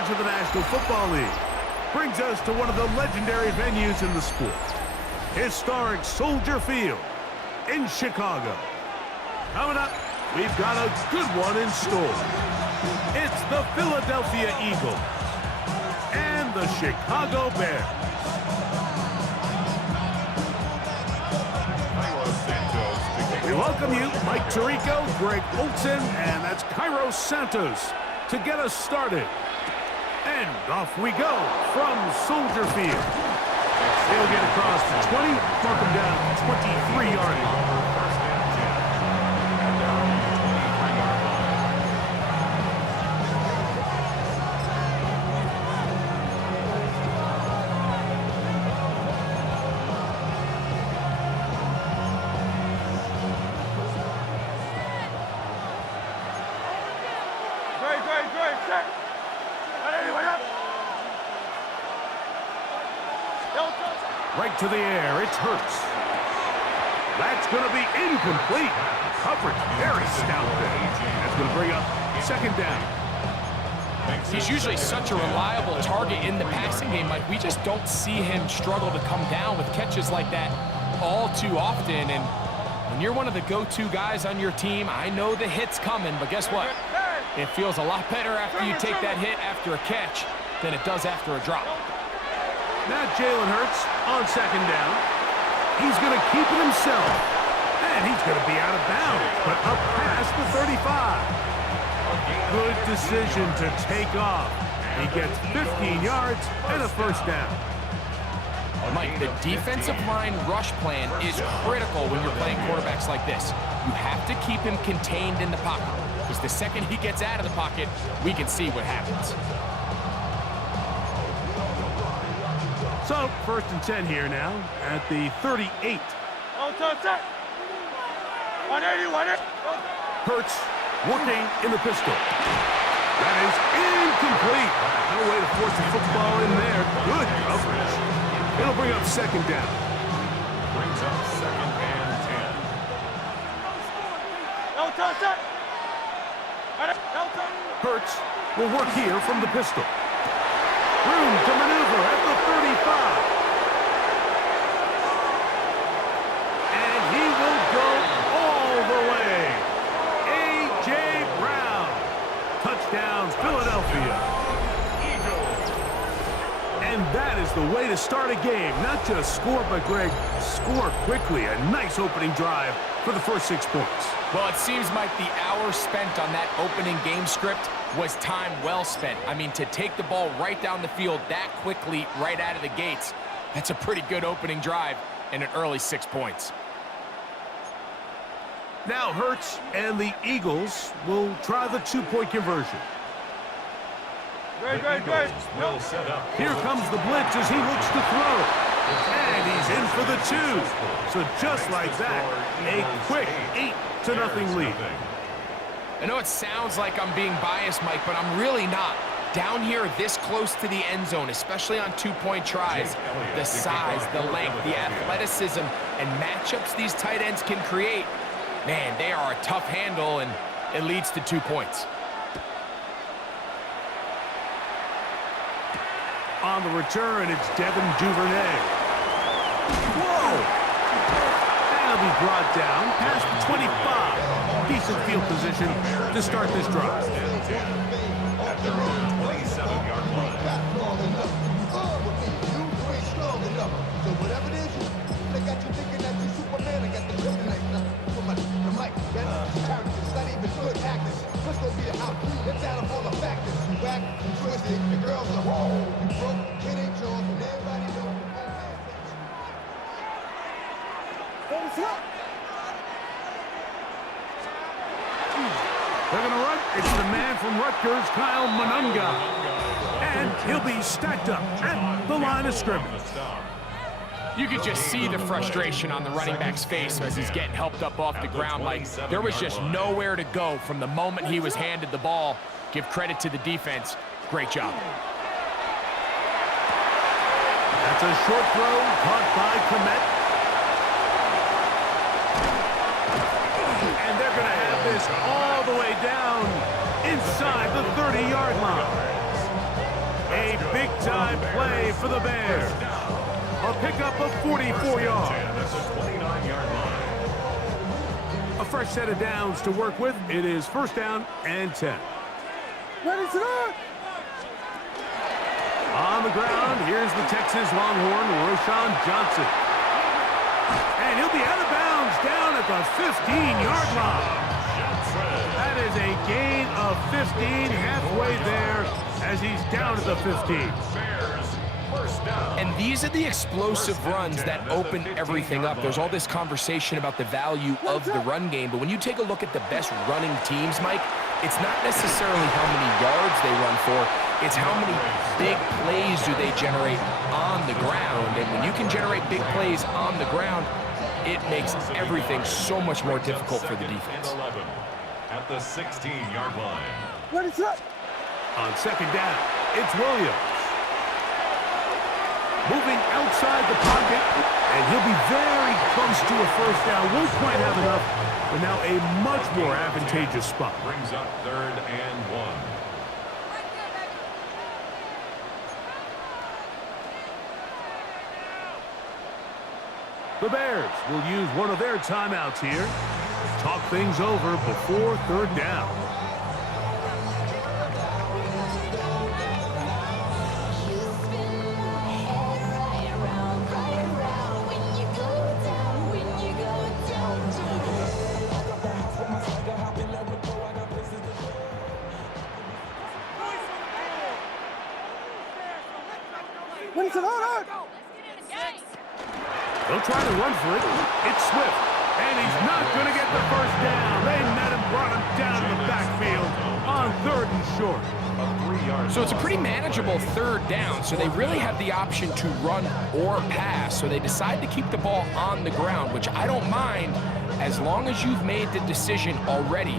coverage of the National Football League brings us to one of the legendary venues in the sport, historic Soldier Field in Chicago. Coming up, we've got a good one in store. It's the Philadelphia Eagles and the Chicago Bears. We welcome you, Mike Tirico, Greg Olson, and that's Cairo Santos to get us started. And off we go from Soldier Field. They'll get across the 20, mark them down 23-yard line. Right to the air, it's Hurts. That's going to be incomplete. Coverage very stout there. That's going to bring up second down. He's usually such a reliable target in the passing game. Like, we just don't see him struggle to come down with catches like that all too often. And when you're one of the go-to guys on your team, I know the hit's coming, but guess what? It feels a lot better after you take that hit after a catch than it does after a drop. Now Jalen Hurts on second down. He's going to keep it himself. And he's going to be out of bounds, but up past the 35. Good decision to take off. He gets 15 yards and a first down. Mike, the defensive line rush plan is critical when you're playing quarterbacks like this. You have to keep him contained in the pocket, because the second he gets out of the pocket, we can see what happens. So, first and 10 here now at the 38. Hurts working in the pistol. That is incomplete. No way to force the football in there. Good coverage. It'll bring up second down. Brings up second and 10. Hurts will work here from the pistol. Room to maneuver at the 35. And he will go all the way. A.J. Brown. Touchdown, Philadelphia. And that is the way to start a game. Not just score, but, Greg, score quickly. A nice opening drive for the first 6 points. Well, it seems like the hour spent on that opening game script was time well spent. I mean, to take the ball right down the field that quickly, right out of the gates, that's a pretty good opening drive and an early 6 points. Now Hurts and the Eagles will try the 2-point conversion. Here comes the blitz as he looks to throw. And he's in for the 2. So just like that, a quick 8-0 lead. I know it sounds like I'm being biased, Mike, but I'm really not. Down here this close to the end zone, especially on 2-point tries, the size, the length, the athleticism, and matchups these tight ends can create, man, they are a tough handle, and it leads to 2 points. On the return, it's Devin Duvernay. Whoa! That'll be brought down past the 25. Decent field position to start this drive. At their own 27-yard line. So whatever it is, they got you thinking that you're Superman. I got the kryptonite. The mic, that's characters, not even good actors. What's gonna be the house? It's out of all the factors. You whack, you twisted, the girls are whoa. You broke, kid ain't yours, and everybody knows. They're going to run. It's the man from Rutgers, Kyle Monunga. And he'll be stacked up at the line of scrimmage. You could just see the frustration on the running back's face as he's getting helped up off the ground. Like, there was just nowhere to go from the moment he was handed the ball. Give credit to the defense. Great job. That's a short throw caught by Komet. And they're going to have this all the way down inside the 30-yard line. Big-time play for the Bears. A pickup of 44 yards. That's the 29-yard line. A fresh set of downs to work with. It is first down and 10. Ready, set. On the ground, here's the Texas Longhorn, Roschon Johnson. And he'll be out of bounds down at the 15-yard line. That is a gain of 15 halfway there as he's down at the 15. And these are the explosive runs that open everything up. There's all this conversation about the value of the run game, but when you take a look at the best running teams, Mike, it's not necessarily how many yards they run for, it's how many big plays do they generate on the ground. And when you can generate big plays on the ground, it makes everything so much more difficult for the defense. At the 16-yard line. Ready, set. On second down, it's Williams. Moving outside the pocket, and he'll be very close to a first down. Won't quite have enough, but now a much more advantageous spot. Brings up 3rd and 1. The Bears will use one of their timeouts here. Talk things over before third down. Ready, set. They'll try to run for it. It's Swift. And he's not going to get the first down. They met him, brought him down to the backfield on 3rd and short. So it's a pretty manageable third down, so they really have the option to run or pass. So they decide to keep the ball on the ground, which I don't mind as long as you've made the decision already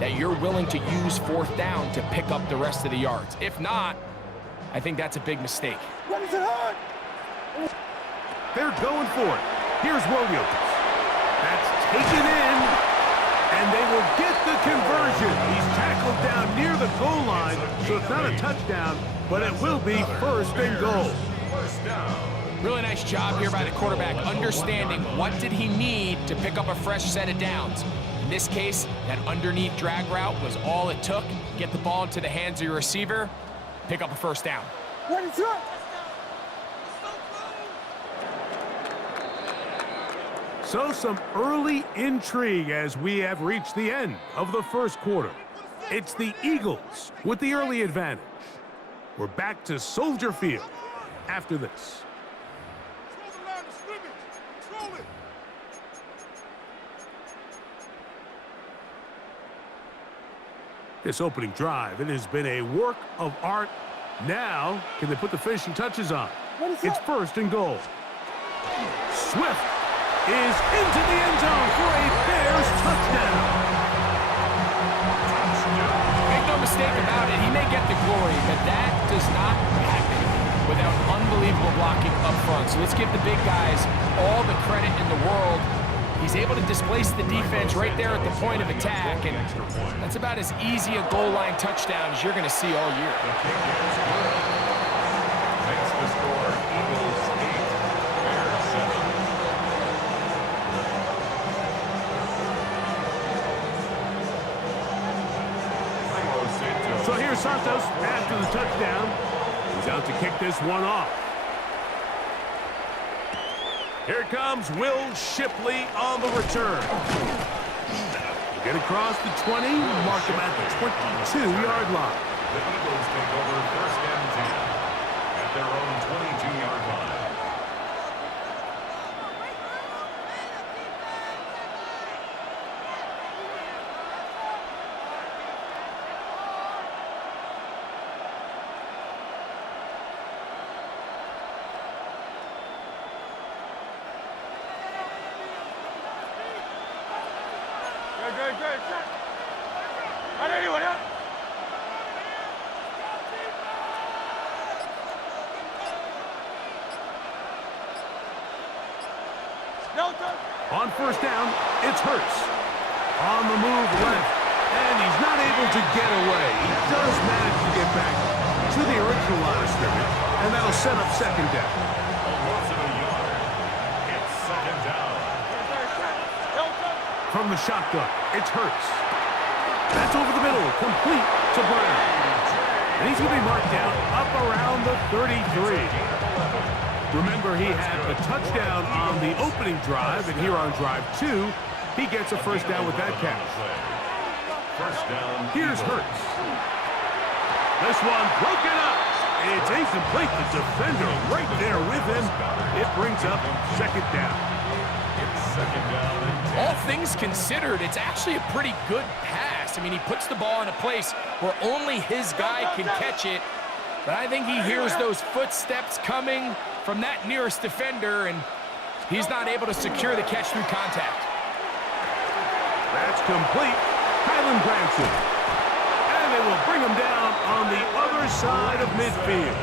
that you're willing to use 4th down to pick up the rest of the yards. If not, I think that's a big mistake. Ready, set. They're going for it. Here's Williams. That's taken in, and they will get the conversion. He's tackled down near the goal line, so it's not a touchdown, but it will be 1st and goal. Really nice job here by the quarterback, understanding what did he need to pick up a fresh set of downs. In this case, that underneath drag route was all it took. Get the ball into the hands of your receiver, pick up a first down. Ready, set. So some early intrigue as we have reached the end of the first quarter. It's the Eagles with the early advantage. We're back to Soldier Field after this. This opening drive, it has been a work of art. Now, can they put the finishing touches on? It's 1st and goal. Swift is into the end zone for a Bears touchdown. Make no mistake about it, he may get the glory, but that does not happen without unbelievable blocking up front. So let's give the big guys all the credit in the world. He's able to displace the defense right there at the point of attack, and that's about as easy a goal line touchdown as you're going to see all year. Makes the score Eagles 8, Bears 7. So here's Santos after the touchdown. He's out to kick this one off. Here comes Will Shipley on the return. Get across the 20, mark him at the 22-yard line. The Eagles take over 1st and 10 at their own 22-yard line. On 1st down, it's Hurts. On the move left, and he's not able to get away. He does manage to get back to the original line of scrimmage, And that'll set up second down. A loss of a yard. It's second down. From the shotgun, it's Hurts. That's over the middle, complete to Brown. And he's going to be marked down up around the 33. Remember, he had a touchdown on the opening drive, and here on drive 2, he gets a first down with that catch. First down. Here's Hurts. This one broken up. It's incomplete. The defender right there with him. It brings up second down. It's second down and 10. All things considered, it's actually a pretty good pass. I mean, he puts the ball in a place where only his guy can catch it. But I think he hears those footsteps coming from that nearest defender, and he's not able to secure the catch through contact. That's complete. Kylan Branson. And they will bring him down on the other side of midfield.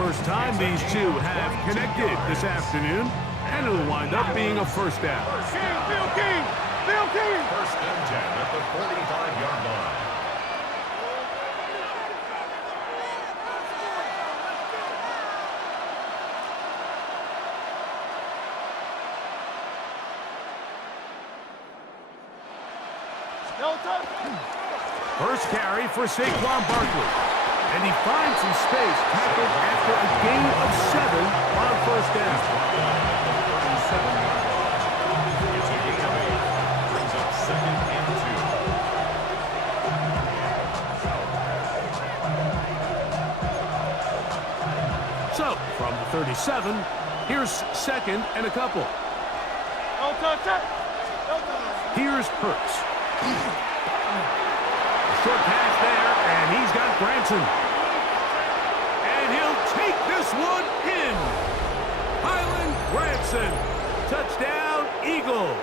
First time these two have connected this afternoon, and it'll wind up being a first down. First and 10 at the 45-yard line. First carry for Saquon Barkley. And he finds some space, tackled after a gain of 7 on first down. It's a gain of 8. Brings up second and 2. So, from the 37, here's second and a couple. Here's Hurts. Short pass there, and he's got Branson. And he'll take this one in. Kylan Branson. Touchdown, Eagles.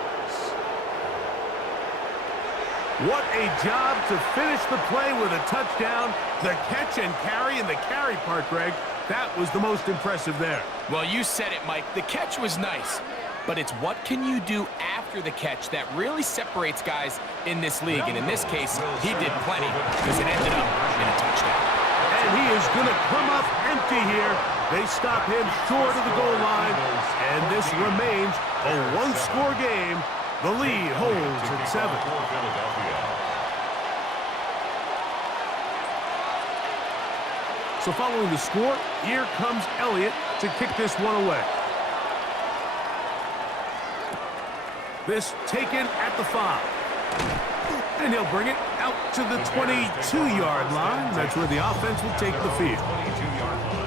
What a job to finish the play with a touchdown. The catch and carry, and the carry part, Greg, that was the most impressive there. Well, you said it, Mike. The catch was nice, but it's what can you do after the catch that really separates guys in this league. And in this case, he did plenty because it ended up in a touchdown. And he is going to come up empty here. They stop him short of the goal line, and this remains a one-score game. The lead holds at 7. So following the score, here comes Elliott to kick this one away. This taken at the 5. And he'll bring it out to the 22-yard line. That's where the offense will take the field. 22-yard line.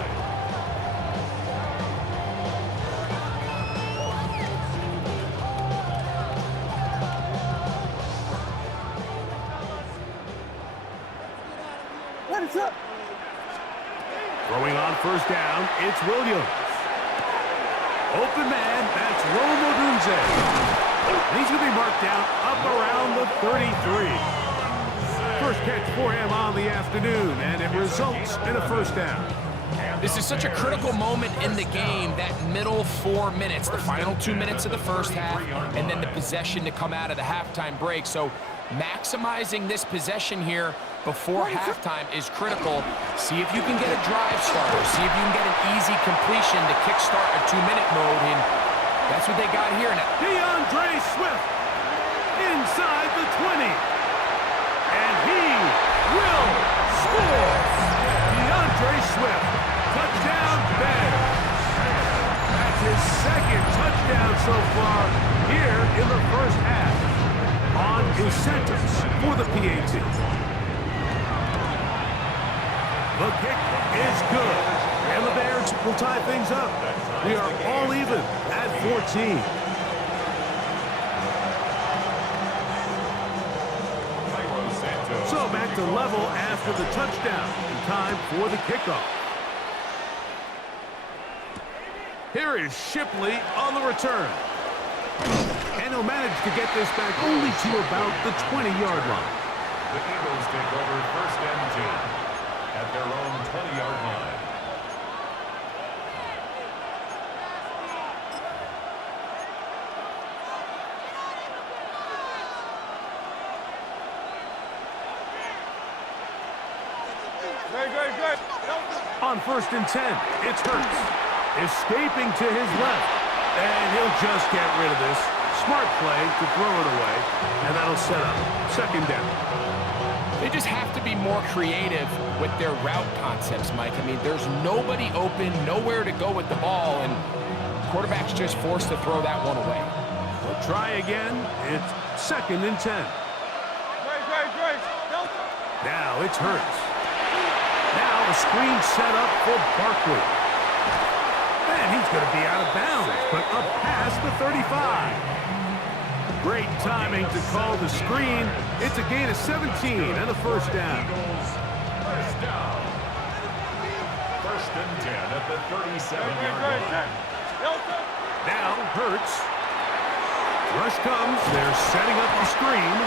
Throwing on first down, it's Williams. Open man, that's Rome Odunze. And he's going to be marked down up around the 33. First catch for him on the afternoon, and it results in a first down. This is such a critical moment in the game, that middle 4 minutes, the final 2 minutes of the first half, and then the possession to come out of the halftime break. So maximizing this possession here before halftime is critical. See if you can get a drive starter. See if you can get an easy completion to kickstart a 2-minute mode, and that's what they got here. Now, DeAndre Swift inside the 20. And he will score. DeAndre Swift, touchdown Bears. That's his second touchdown so far here in the first half on incentives for the PAT. The kick is good, and the Bears will tie things up. We are all even at 14. So back to level after the touchdown. Time for the kickoff. Here is Shipley on the return. And he'll manage to get this back only to about the 20-yard line. The Eagles take over first and 10 at their own 20-yard line. on 1st and 10. It's Hurts. Escaping to his left. And he'll just get rid of this. Smart play to throw it away. And that'll set up 2nd down. They just have to be more creative with their route concepts, Mike. I mean, there's nobody open, nowhere to go with the ball, and quarterback's just forced to throw that one away. We'll try again. It's 2nd and 10. Now it's Hurts. Now a screen set up for Barkley. And he's going to be out of bounds, but up past the 35. Great timing to call the screen. It's a gain of 17 and a 1st down. First down. 1st and 10 at the 37-yard line. Now Hurts. Rush comes. They're setting up the screen.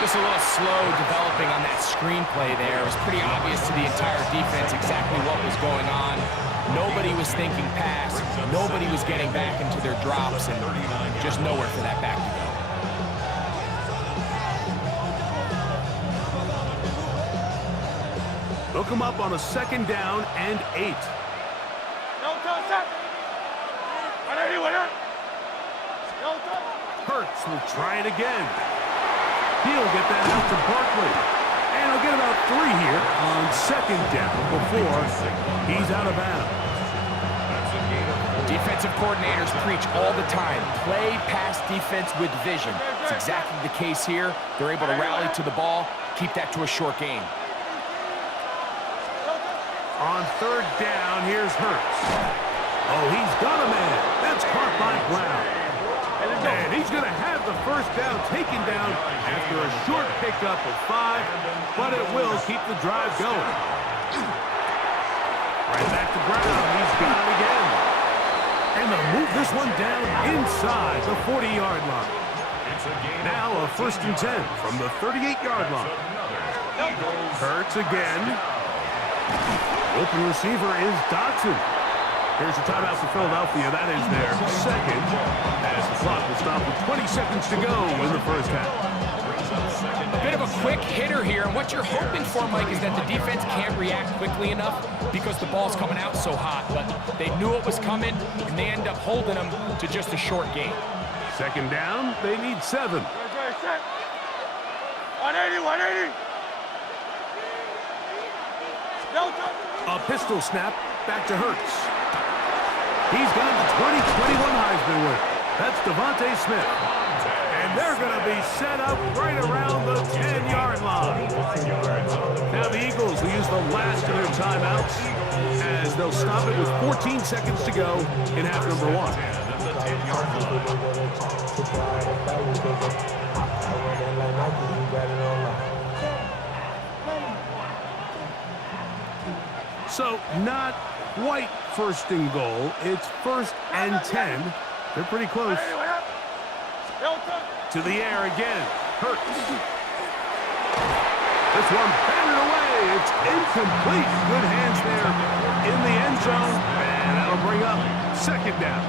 Just a little slow developing on that screenplay there. It was pretty obvious to the entire defense exactly what was going on. Nobody was thinking pass. Nobody was getting back into their drops, and just nowhere for that back to go. They'll come up on a 2nd down and 8. Hurts will try it again. He'll get that out to Barkley. And he'll get about 3 here on 2nd down before he's out of bounds. Defensive coordinators preach all the time, play pass defense with vision. It's exactly the case here. They're able to rally to the ball, keep that to a short game. On 3rd down, here's Hurts. Oh, he's got a man. That's caught by Brown. And he's going to have the 1st down taken down after a short pickup of 5, but it will keep the drive going. Right back to Brown. He's got it again. And they'll move this one down inside the 40-yard line. Now a 1st and 10 from the 38-yard line. Hurts again. Open receiver is Dotson. Here's a timeout for Philadelphia. That is their 2nd. As the clock will stop with 20 seconds to go in the 1st half. A bit of a quick hitter here, and what you're hoping for, Mike, is that the defense can't react quickly enough because the ball's coming out so hot. But they knew it was coming, and they end up holding them to just a short game. 2nd down, they need 7. 180. A pistol snap back to Hurts. He's got the 2021 Heisman winner. That's Devontae Smith. And they're going to be set up right around the 10-yard line. Now the Eagles will use the last of their timeouts as they'll stop it with 14 seconds to go in half number 1. So not quite 1st and goal. It's 1st and 10. They're pretty close. To the air again. Hurts. This one batted away. It's incomplete. Good hands there in the end zone. And that'll bring up 2nd down.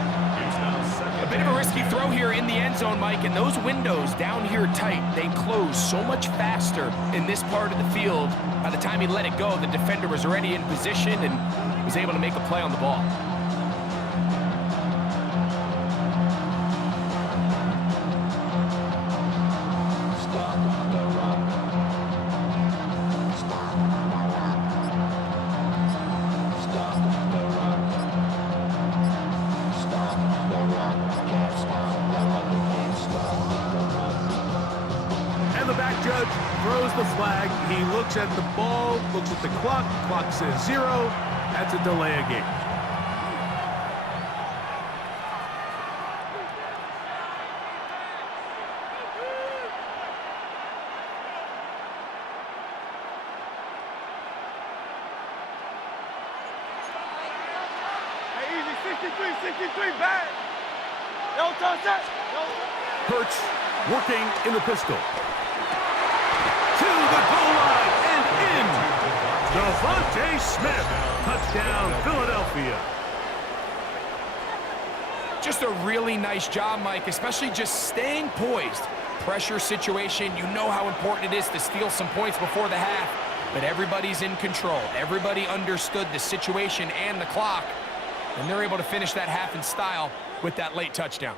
A bit of a risky throw here in the end zone, Mike, and those windows down here tight, they close so much faster in this part of the field. By the time he let it go, the defender was already in position and was able to make a play on the ball. And the back judge throws the flag. He looks at the ball, looks at the clock. Clock says 0. That's a delay of game. Easy, 63, back. Don't touch that. Hurts working in the pistol. To the goal line and in. Devontae Smith. Touchdown, Philadelphia. Just a really nice job, Mike, especially just staying poised. Pressure situation, you know how important it is to steal some points before the half. but everybody's in control. Everybody understood the situation and the clock, and they're able to finish that half in style with that late touchdown.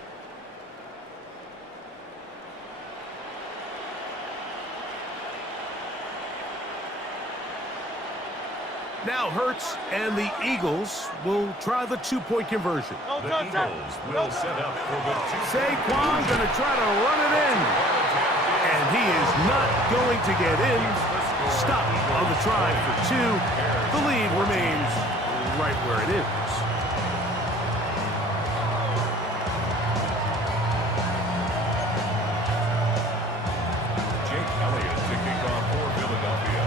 Now Hurts and the Eagles will try the two-point conversion. The Eagles will set up for the Saquon going to try to run it in. And he is not going to get in. Stop on the try for 2. The lead remains right where it is. Jake Elliott to kick off for Philadelphia.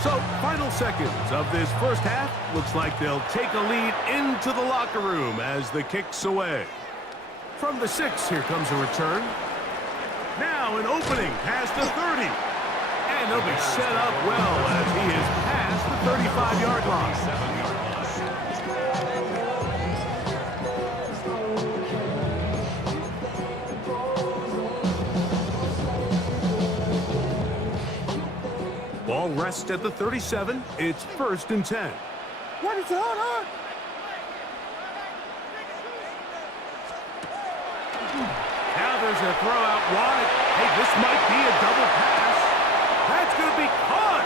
So, final seconds of this first half. Looks like they'll take a lead into the locker room as the kick's away. From the 6, here comes a return. Now an opening past the 30. And they'll be set up well as he is past the 35-yard line. Ball rests at the 37. It's 1st and 10. What is going on? Now there's a throw out wide. Hey, this might be a double pass. That's going to be caught.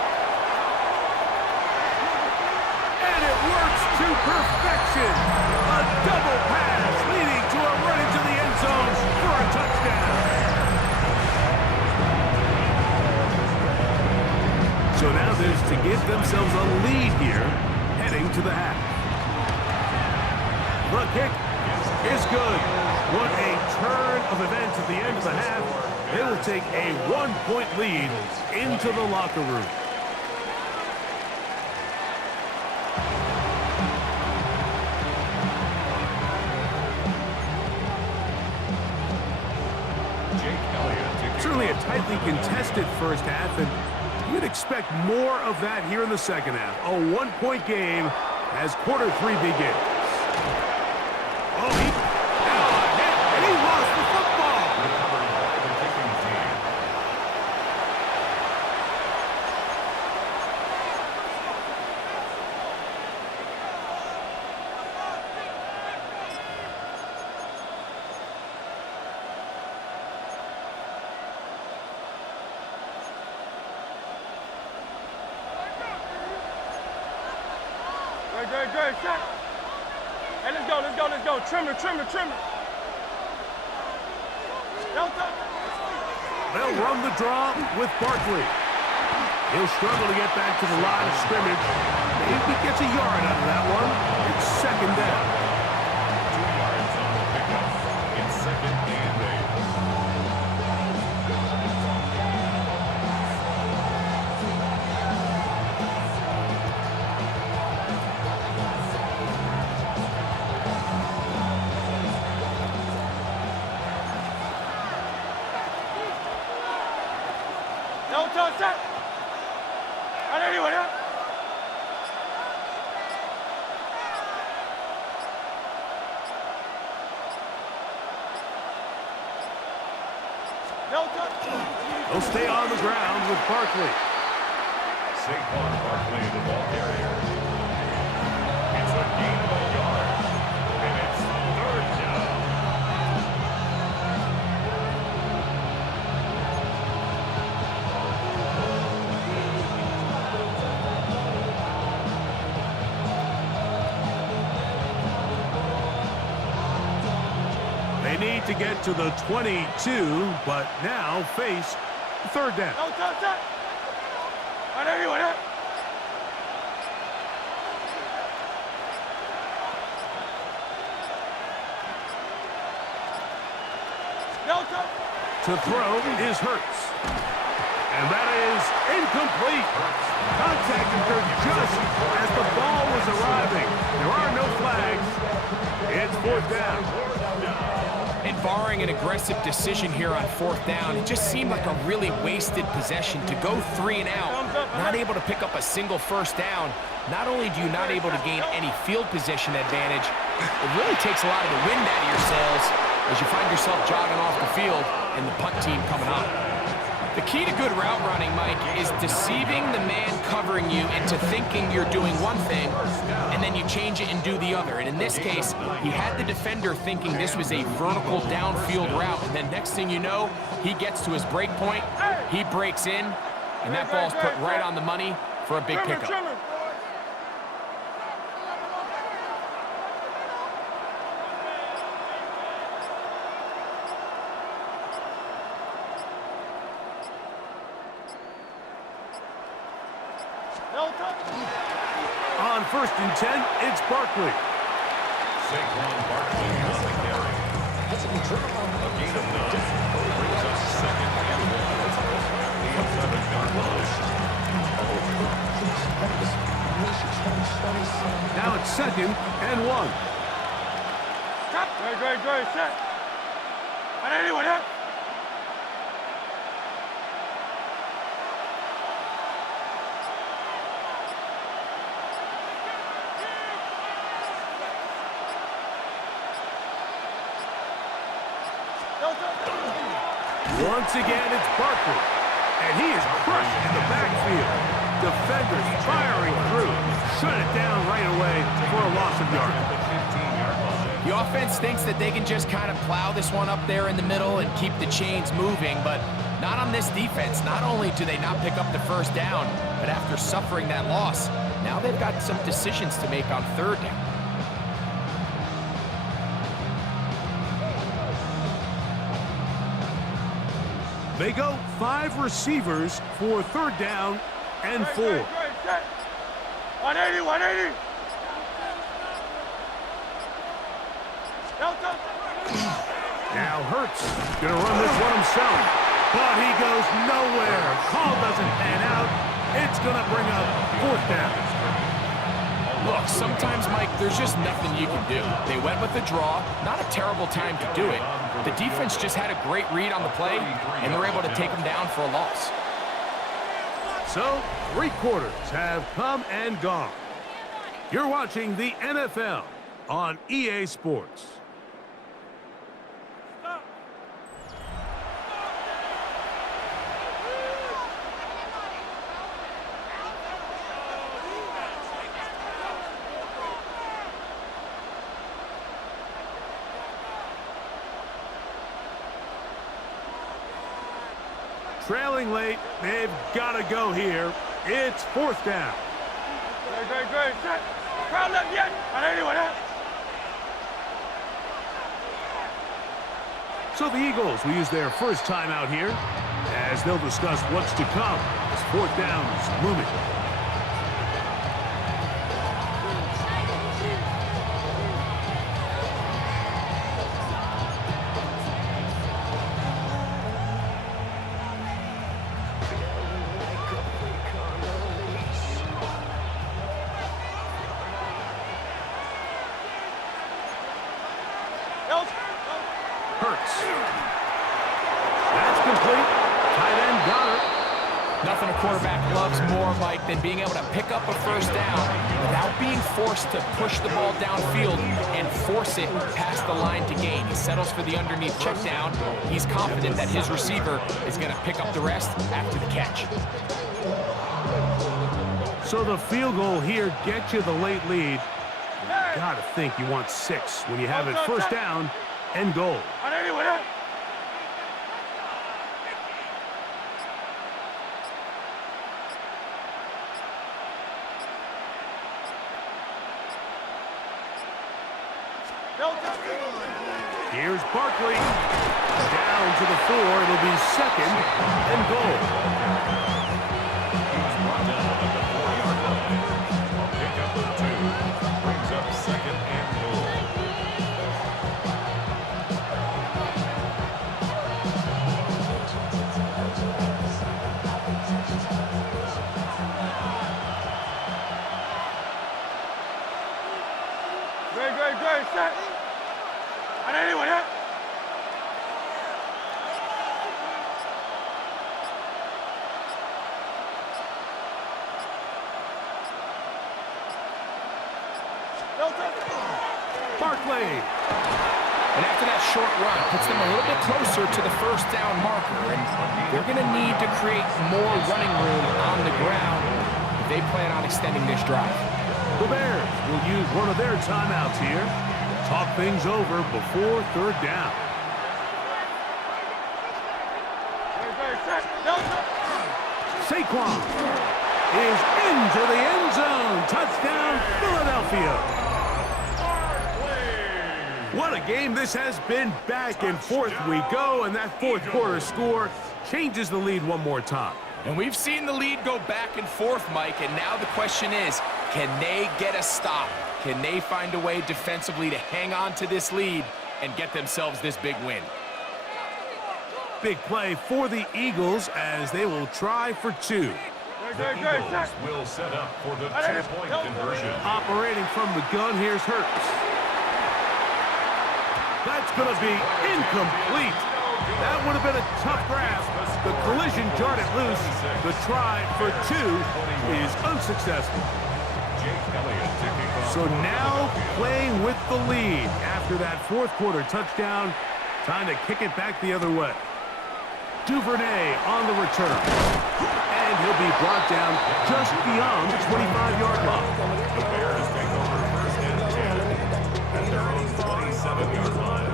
And it works to perfection. A double pass leading to a run into the end zone for a touchdown. So now there's to give themselves a lead here, heading to the half. The kick is good. What a turn of events at the end of the half. They will take a 1-point lead into the locker room. Certainly a tightly contested first half, and you'd expect more of that here in the second half. A 1-point game as quarter 3 begins. Oh, he hit, and he lost the football. Great, shot. Hey, let's go. Trimmer. They'll run the draw with Barkley. He'll struggle to get back to the line of scrimmage. Maybe gets a yard out of that one. It's 2nd down. 2 yards on the pickup. It's 2nd and 8. They'll stay on the ground with Barkley. Saquon Barkley, the ball carrier. It's a gain of a yard, and it's 3rd down. They need to get to the 22, but now face 3rd down. To throw is Hurts. And that is incomplete. Contact occurred just as the ball was arriving. There are no flags. It's 4th down. And barring an aggressive decision here on 4th down, it just seemed like a really wasted possession to go 3 and out, not able to pick up a single 1st down. Not only do you not able to gain any field position advantage, it really takes a lot of the wind out of your sails as you find yourself jogging off the field and the punt team coming on. The key to good route running, Mike, is deceiving the man covering you into thinking you're doing one thing, and then you change it and do the other. And in this case, he had the defender thinking this was a vertical downfield route, and then next thing you know, he gets to his break point, he breaks in, and that ball's put right on the money for a big pickup. On 1st and 10, it's Barkley. Saquon Barkley on the carry. A gain of 9. Brings us 2nd and 1. The 7-yard line. Now it's 2nd and 1. Great, set. On anyone, huh? Once again, it's Barkley. And he is crushed in the backfield. Defenders firing through. Shut it down right away for a loss of yardage. The offense thinks that they can just kind of plow this one up there in the middle and keep the chains moving, but not on this defense. Not only do they not pick up the 1st down, but after suffering that loss, now they've got some decisions to make on 3rd down. They go 5 receivers for 3rd down and 4. Great, set. 180. Now Hurts gonna run this one himself, but he goes nowhere. Call doesn't pan out. It's gonna bring up 4th down. Look, sometimes, Mike, there's just nothing you can do. They went with the draw. Not a terrible time to do it. The defense just had a great read on the play, and they're able to take them down for a loss. So, 3 quarters have come and gone. You're watching the NFL on EA Sports. Trailing late, they've got to go here. It's 4th down. Great, set. Crowd left yet. On anyone, huh? So the Eagles will use their first time out here as they'll discuss what's to come as 4th down is looming. Hurts. That's complete. Tight end Dada. Nothing a quarterback loves more, Mike, than being able to pick up a 1st down without being forced to push the ball downfield and force it past the line to gain. He settles for the underneath check down. He's confident that his receiver is going to pick up the rest after the catch. So the field goal here gets you the late lead. You gotta think you want 6 when you have it 1st down and goal. On anyone, huh? Here's Barkley. Down to the 4. It'll be 2nd and goal. He's brought down at the 4-yard line. A pickup of 2. Brings up 2nd and goal. Great, set. On anyone, huh? Barkley. And after that short run, puts them a little bit closer to the first down marker. And they're going to need to create more running room on the ground if they plan on extending this drive. The Bears will use one of their timeouts here. Talk things over before third down. Saquon is into the end zone. Touchdown, Philadelphia. What a game this has been. Back and forth we go, and that fourth quarter score changes the lead one more time. And we've seen the lead go back and forth, Mike, and now the question is, can they get a stop? Can they find a way defensively to hang on to this lead and get themselves this big win? Big play for the Eagles as they will try for two. The Eagles will set up for the two-point conversion. Operating from the gun, here's Hurts. That's going to be incomplete. That would have been a tough grasp. The collision jarred it loose. The try for two is unsuccessful. So now playing with the lead after that fourth quarter touchdown. Time to kick it back the other way. Duvernay on the return. And he'll be brought down just beyond the 25-yard line. The Bears take over first and 10 at their own 27-yard line.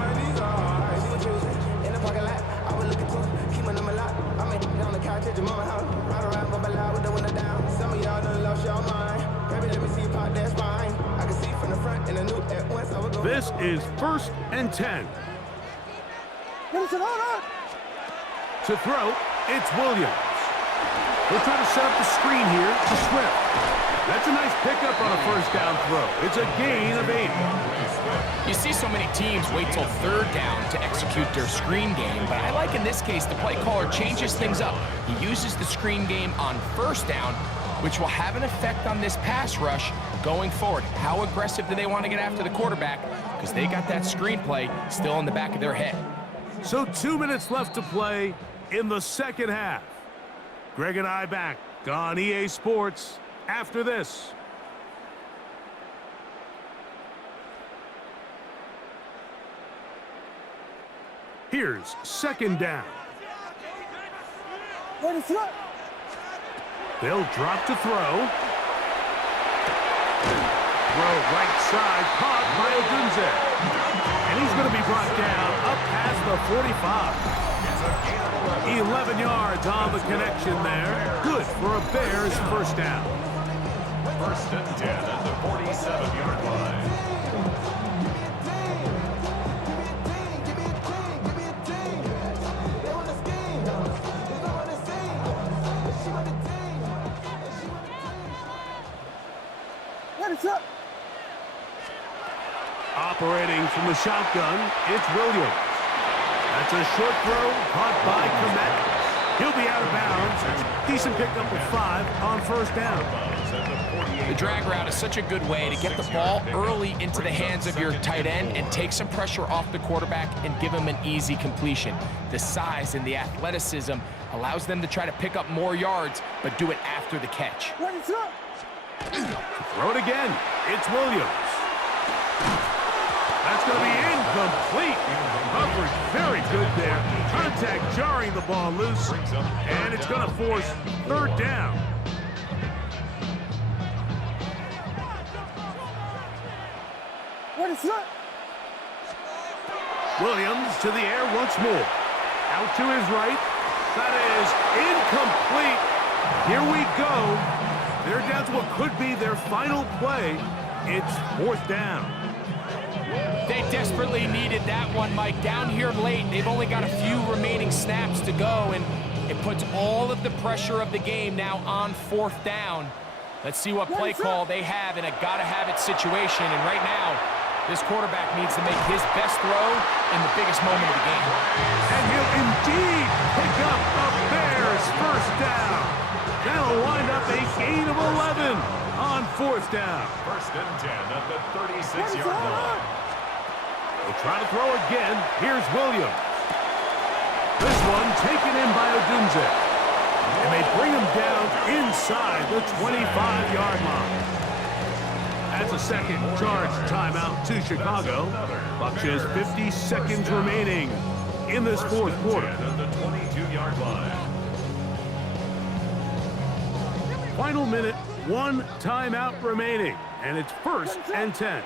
This is first and 10. To throw, it's Williams. We'll try to set up the screen here to Swift. That's a nice pickup on a first down throw. It's a gain of 8. You see so many teams wait till third down to execute their screen game, but I like in this case the play caller changes things up. He uses the screen game on first down, which will have an effect on this pass rush going forward. How aggressive do they want to get after the quarterback? Because they got that screen play still in the back of their head. So 2 minutes left to play in the second half. Greg and I back on EA Sports after this. Here's second down. They'll drop to throw. Throw right side, caught by Odunze. And he's going to be brought down up past the 45. 11 yards on the connection there. Good for a Bears first down. First and 10 at the 47-yard line. Operating from the shotgun, it's Williams. That's a short throw caught by Komet. He'll be out of bounds. Decent pickup of 5 on first down. The drag route is such a good way to get the ball early into the hands of your tight end and take some pressure off the quarterback and give him an easy completion. The size and the athleticism allows them to try to pick up more yards, but do it after the catch. Throw it again. It's Williams. That's going to be incomplete. Coverage very good there. Contact jarring the ball loose. And it's going to force third down. Williams to the air once more. Out to his right. That is incomplete. Here we go. They're down to what could be their final play. It's fourth down. They desperately needed that one, Mike. Down here late, they've only got a few remaining snaps to go, and it puts all of the pressure of the game now on fourth down. Let's see what play call they have in a gotta-have-it situation, and right now, this quarterback needs to make his best throw in the biggest moment of the game. And he'll indeed pick up a Bears first down. That'll wind up a gain of 11 on fourth down. First and 10 at the 36-yard line. They'll try to throw again. Here's Williams. This one taken in by Odunze. And they bring him down inside the 25-yard line. That's a second charge timeout to Chicago. Buck shows 50 seconds remaining in this fourth quarter. At the 22-yard line. Final minute, 1 timeout remaining, and it's 1st and 10.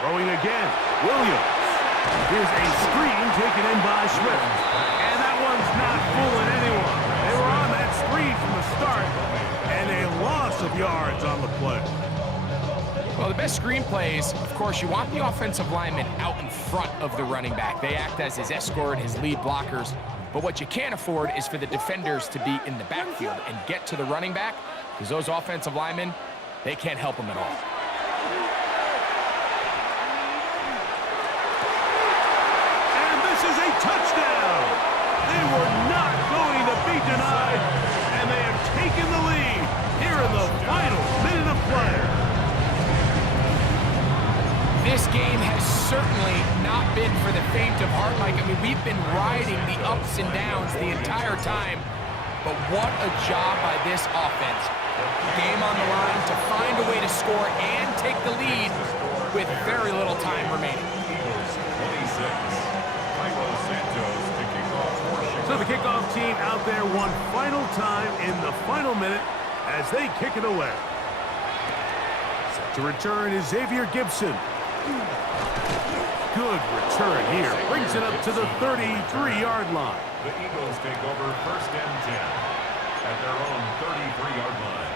Throwing again, Williams. Here's a screen taken in by Swift. And that one's not fooling anyone. They were on that screen from the start, and a loss of yards on the play. Well, the best screen plays, of course, you want the offensive lineman out in front of the running back. They act as his escort, his lead blockers. But what you can't afford is for the defenders to be in the backfield and get to the running back, because those offensive linemen, they can't help him at all. And this is a touchdown! They were not going to be denied, and they have taken the lead here in the final minute of play. This game has certainly not been for the faint of heart, Mike. I mean, we've been riding the ups and downs the entire time, but what a job by this offense. Game on the line to find a way to score and take the lead with very little time remaining. So the kickoff team out there one final time in the final minute as they kick it away. Set to return is Xavier Gibson. Good return here. Brings it up to the 33-yard line. The Eagles take over 1st and 10 at their own 33-yard line.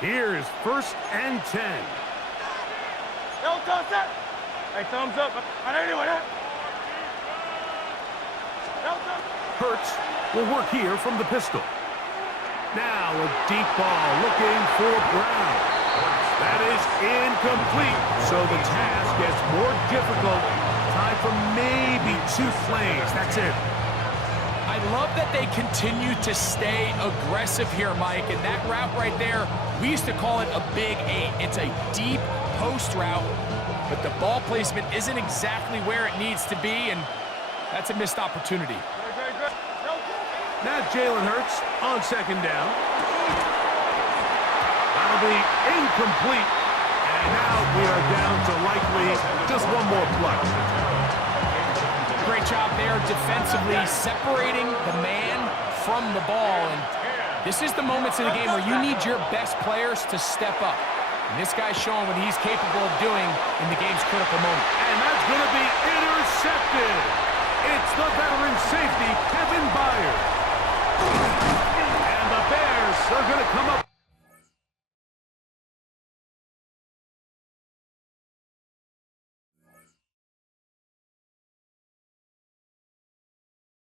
Here's 1st and 10. Yo, thumbs up. Hey, thumbs up. Anyway, Hurts will work here from the pistol. Now a deep ball looking for Brown. That is incomplete, so the task gets more difficult. Time for maybe 2 plays. That's it. I love that they continue to stay aggressive here, Mike, and that route right there, we used to call it a big 8. It's a deep post route, but the ball placement isn't exactly where it needs to be, and that's a missed opportunity. Now Jalen Hurts on 2nd down. That'll be incomplete. And now we are down to likely just 1 more play. Great job there defensively, separating the man from the ball. And this is the moments of the game where you need your best players to step up. And this guy's showing what he's capable of doing in the game's critical moment. And that's going to be intercepted. It's the veteran safety, Kevin Byard. And the Bears are going to come up